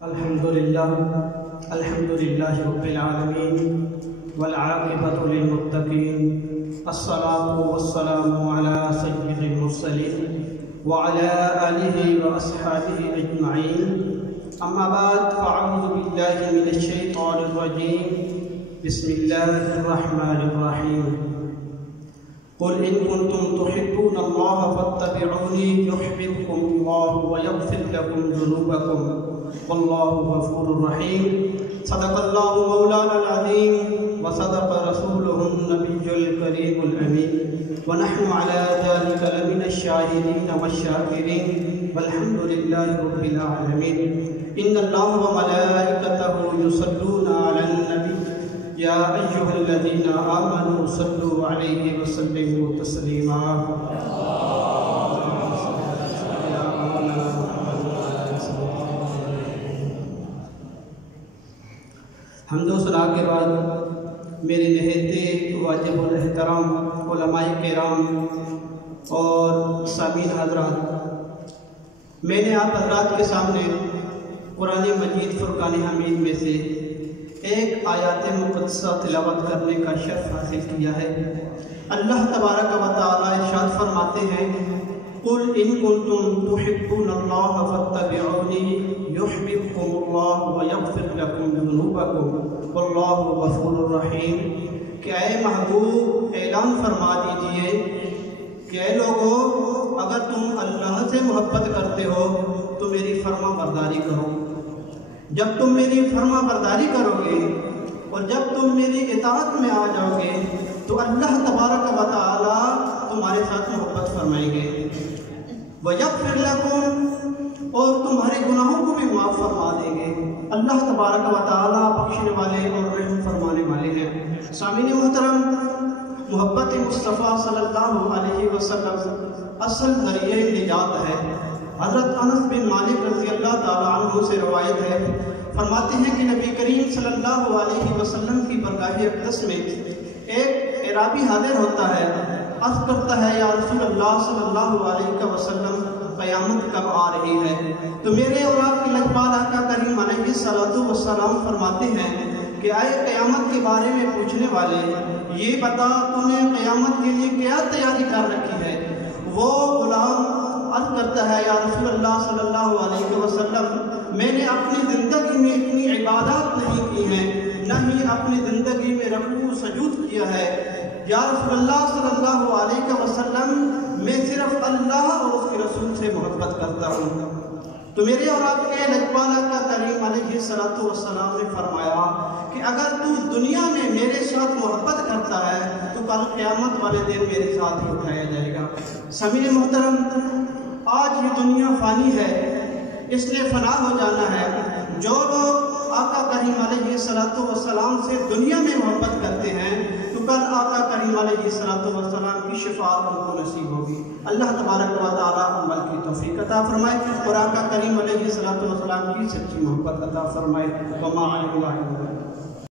الحمدللہ رب العالمین والعاقبۃ للمتقین الصلاۃ والسلام علی سید المرسلین وعلی آلہ واصحابہ اجمعین اما بعد فاعوذ باللہ من الشیطان الرجیم بسم اللہ الرحمن الرحیم قل إن كنتم تحبون الله فاتبعوني يحببكم الله ويغفر لكم ذنوبكم والله غفور رحيم صدق الله مولانا العظيم وصدق رسوله النبي الكريم الأمين ونحن على ذلك لمن الشاهدين والشاكرين والحمد لله رب العالمين إن الله وملائكته يصلون على النبي يا أيها الذين آمنوا صلوا عليه وسلموا تسليما حمد و ثنا کے بعد میرے نہایت واجب الاحترام علماء کرام اور سامعین حضرات، میں نے آپ حضرات کے سامنے قرآن مجید فرقان حمید میں سے ایک آیات مقدسہ تلاوت کرنے کا شرف حاصل کیا ہے۔ اللہ تبارک و تعالی ارشاد فرماتے ہیں قل ان کنتم تحبون اللہ فاتبعونی یحببکم اللہ ویغفر لکم ذنوبکم واللہ غفور رحیم، کہ اے محبوب اعلان فرما دیجئے کہ اے لوگو، اگر تم اللہ سے محبت کرتے ہو تو میری فرما برداری کرو۔ جب تم میری فرما برداری کرو گے اور جب تم میری اطاعت میں آ جاؤ گے تو اللہ تبارک و تعالی تمہارے ساتھ محبت فرمائیں گے، وَيَغْفِرْ لَكُمْ، اور تمہارے گناہوں کو بھی معاف فرما دیں گے۔ اللہ تبارک و تعالی بخشنے والے اور رحم فرمانے والے ہیں۔ سامعین محترم، محبت مصطفیٰ صلی اللہ علیہ وسلم اصل ذریعہ نجات ہے۔ حضرت انس بن مالک رضی اللہ تعالیٰ عنہ سے روایت ہے، فرماتے ہیں کہ نبی کریم صلی اللہ علیہ وسلم کی بارگاہ اقدس میں ایک اعرابی حاضر ہوتا ہے، عرض کرتا ہے یا رسول اللہ صلی اللہ علیہ وسلم، قیامت کب آ رہی ہے؟ تو میرے اور آپ کے لجپال آقا کریم علیہ السلام فرماتے ہیں کہ آئے قیامت کے بارے میں پوچھنے والے، یہ بتا تو نے قیامت کے لیے کیا تیاری کر رکھی ہے؟ وہ غلام عرض کرتا ہے یا رسول اللہ صلی اللہ علیہ وسلم، میں نے اپنی زندگی میں اتنی عبادات نہیں کی ہیں، نہ ہی اپنی زندگی میں رکوع و سجود کیا ہے۔ یا رسول اللہ صلی اللہ علیہ وسلم، میں صرف اللہ اور اس کے رسول سے محبت کرتا ہوں۔ تو میرے اور آپ کے لجپال آقا کریم علیہ السلام نے فرمایا کہ اگر تو دنیا میں میرے ساتھ محبت کرتا ہے تو کل قیامت والے دن میرے ساتھ ہی اٹھایا جائے گا۔ سامعین محترم، آج یہ دنیا فانی ہے، اس نے فنا ہو جانا ہے۔ جو لوگ آقا کریم علیہ السلام سے دنیا میں محبت کرتے ہیں تو کل آقا کریم علیہ السلام کی شفاعت ان کو نصیب ہوگی۔ اللہ تبارک و تعالی عمل کی توفیق عطا فرمائے اور آقا کریم علیہ السلام کی سچی محبت عطا فرمائے۔ وما علیہ